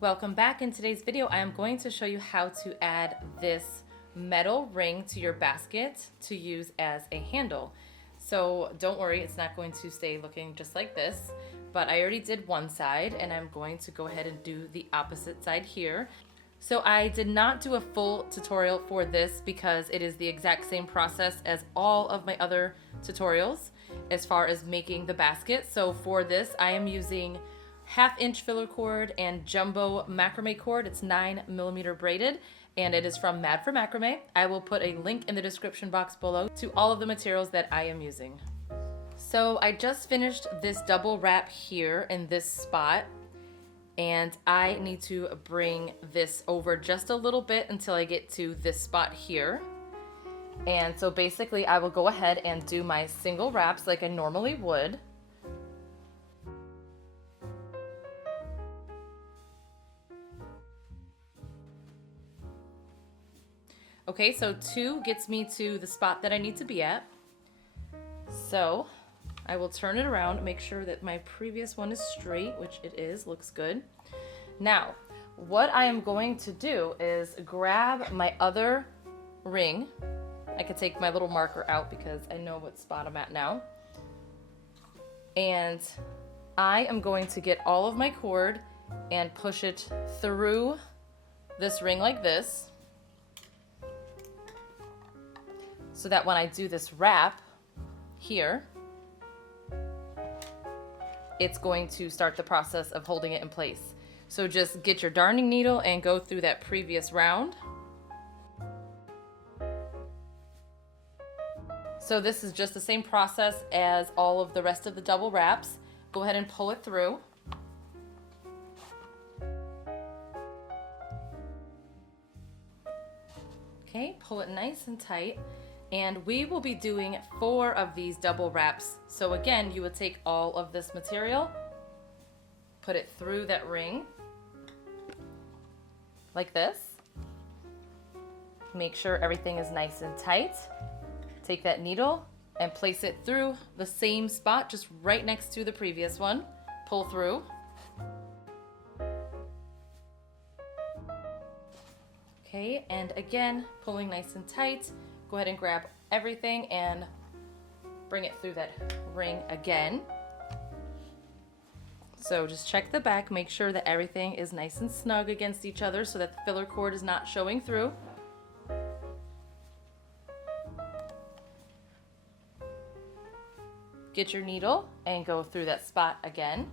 Welcome back. In today's video, I am going to show you how to add this metal ring to your basket to use as a handle. So don't worry, it's not going to stay looking just like this, but I already did one side and I'm going to go ahead and do the opposite side here. So I did not do a full tutorial for this because it is the exact same process as all of my other tutorials as far as making the basket. So for this, I am using 1/2 inch filler cord and jumbo macrame cord. It's 9mm braided and it is from Mad for Macrame. I will put a link in the description box below to all of the materials that I am using. So I just finished this double wrap here in this spot, and I need to bring this over just a little bit until I get to this spot here. And so basically I will go ahead and do my single wraps like I normally would. Okay, so 2 gets me to the spot that I need to be at. So I will turn it around, make sure that my previous one is straight, which it is, looks good. Now, what I am going to do is grab my other ring. I could take my little marker out because I know what spot I'm at now. And I am going to get all of my cord and push it through this ring like this, so that when I do this wrap here, it's going to start the process of holding it in place. So just get your darning needle and go through that previous round. So this is just the same process as all of the rest of the double wraps. Go ahead and pull it through. Okay, pull it nice and tight. And we will be doing 4 of these double wraps. So again, you would take all of this material, put it through that ring like this. Make sure everything is nice and tight. Take that needle and place it through the same spot, just right next to the previous one. Pull through. Okay, and again, pulling nice and tight. Go ahead and grab everything and bring it through that ring again. So just check the back, make sure that everything is nice and snug against each other so that the filler cord is not showing through. Get your needle and go through that spot again.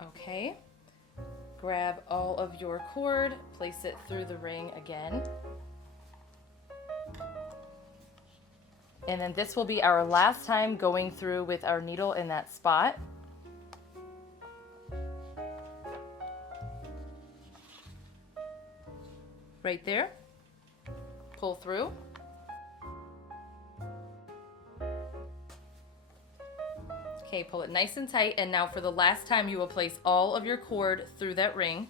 Okay. Grab all of your cord, place it through the ring again. And then this will be our last time going through with our needle in that spot. Right there. Pull through. Okay, pull it nice and tight, and now for the last time you will place all of your cord through that ring.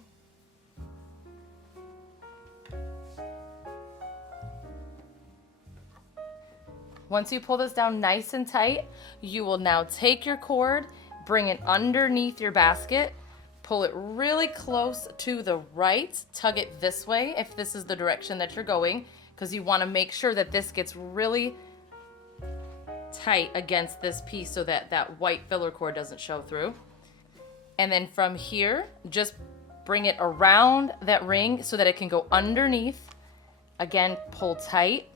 Once you pull this down nice and tight, you will now take your cord, bring it underneath your basket, pull it really close to the right, tug it this way if this is the direction that you're going, because you want to make sure that this gets really tight against this piece so that that white filler cord doesn't show through. And then from here, just bring it around that ring so that it can go underneath. Again, pull tight,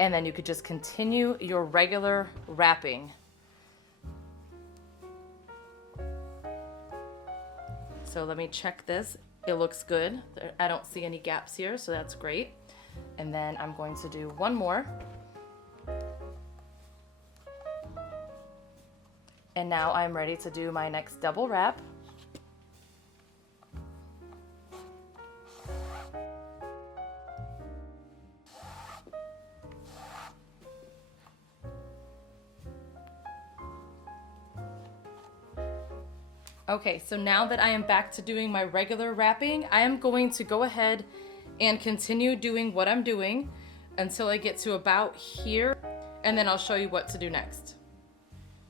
and then you could just continue your regular wrapping. So let me check this. It looks good. I don't see any gaps here, so that's great. And then I'm going to do one more. And now I'm ready to do my next double wrap. Okay, so now that I am back to doing my regular wrapping, I am going to go ahead and continue doing what I'm doing until I get to about here, and then I'll show you what to do next.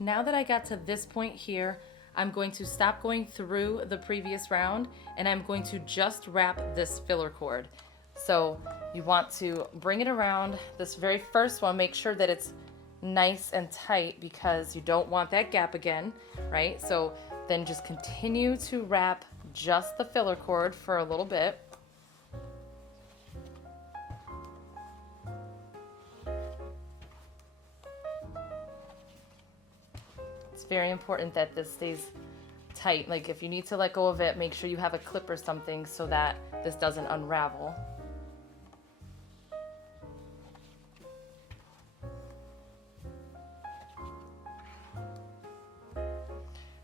Now that I got to this point here, I'm going to stop going through the previous round and I'm going to just wrap this filler cord. So you want to bring it around this very first one, make sure that it's nice and tight because you don't want that gap again, right? So then just continue to wrap just the filler cord for a little bit. It's very important that this stays tight. Like if you need to let go of it, make sure you have a clip or something so that this doesn't unravel.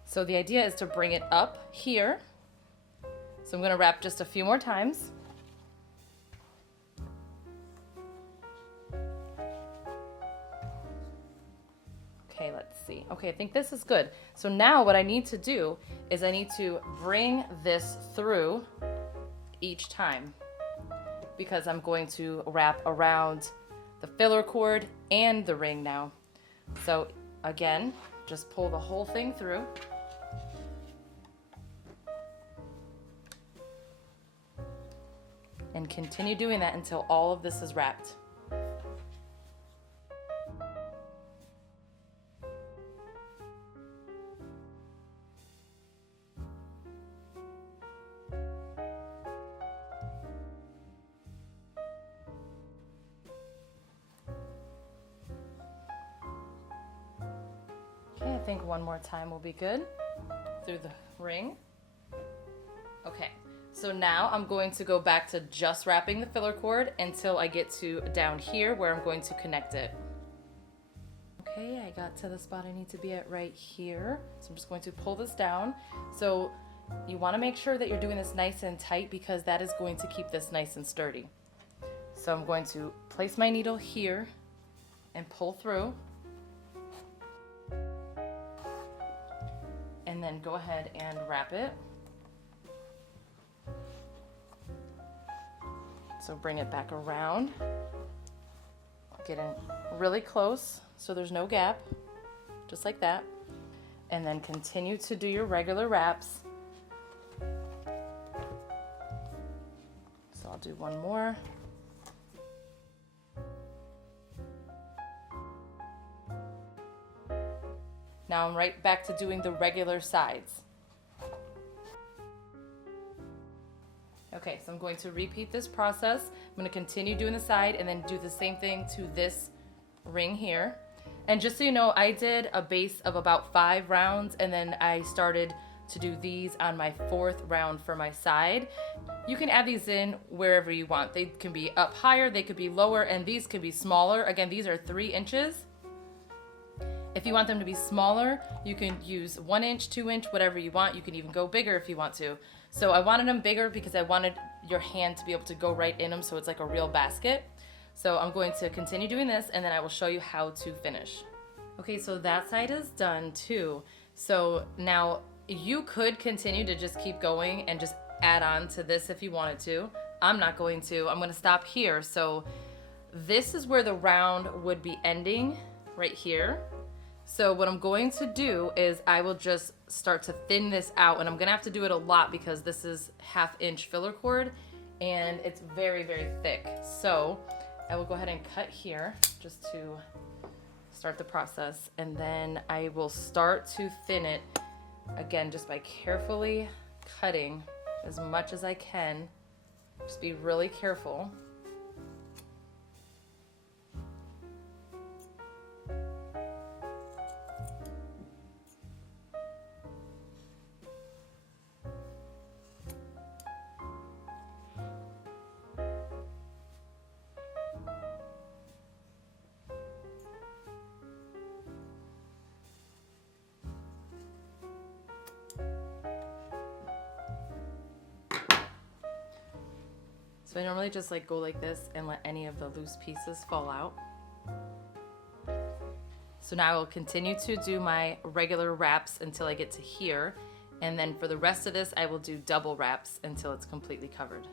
So the idea is to bring it up here. So I'm going to wrap just a few more times. Okay, let's see. Okay, I think this is good. So now what I need to do is I need to bring this through each time because I'm going to wrap around the filler cord and the ring now. So again, just pull the whole thing through. And continue doing that until all of this is wrapped. Okay, I think one more time will be good through the ring. Okay. So now I'm going to go back to just wrapping the filler cord until I get to down here where I'm going to connect it. Okay, I got to the spot I need to be at right here. So I'm just going to pull this down. So you want to make sure that you're doing this nice and tight because that is going to keep this nice and sturdy. So I'm going to place my needle here and pull through. And then go ahead and wrap it. So bring it back around, get in really close so there's no gap, just like that. And then continue to do your regular wraps. So I'll do one more. Now I'm right back to doing the regular sides. Okay, so I'm going to repeat this process. I'm going to continue doing the side and then do the same thing to this ring here. And just so you know, I did a base of about 5 rounds and then I started to do these on my 4th round for my side. You can add these in wherever you want. They can be up higher, they could be lower, and these could be smaller. Again, these are 3 inches. If you want them to be smaller, you can use 1 inch, 2 inch, whatever you want. You can even go bigger if you want to. So I wanted them bigger because I wanted your hand to be able to go right in them so it's like a real basket. So I'm going to continue doing this and then I will show you how to finish. Okay, so that side is done too. So now you could continue to just keep going and just add on to this if you wanted to. I'm not going to. I'm going to stop here. So this is where the round would be ending right here. So what I'm going to do is I will just start to thin this out, and I'm gonna have to do it a lot because this is 1/2 inch filler cord and it's very, very thick. So I will go ahead and cut here just to start the process, and then I will start to thin it again just by carefully cutting as much as I can. Just be really careful. So I normally just like go like this and let any of the loose pieces fall out. So now I will continue to do my regular wraps until I get to here. And then for the rest of this, I will do double wraps until it's completely covered.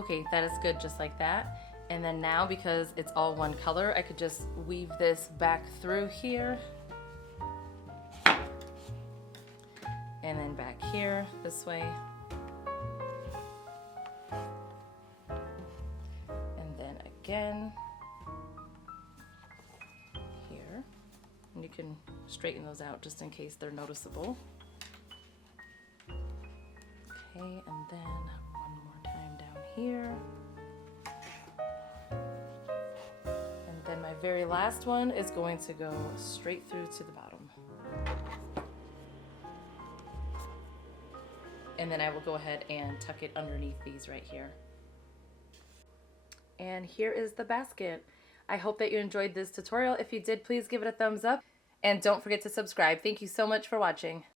Okay, that is good just like that. And then now, because it's all one color, I could just weave this back through here. And then back here this way. And then again here. And you can straighten those out just in case they're noticeable. Okay, and then one more time down here. And then my very last one is going to go straight through to the bottom. And then I will go ahead and tuck it underneath these right here. And here is the basket. I hope that you enjoyed this tutorial. If you did, please give it a thumbs up. And don't forget to subscribe. Thank you so much for watching.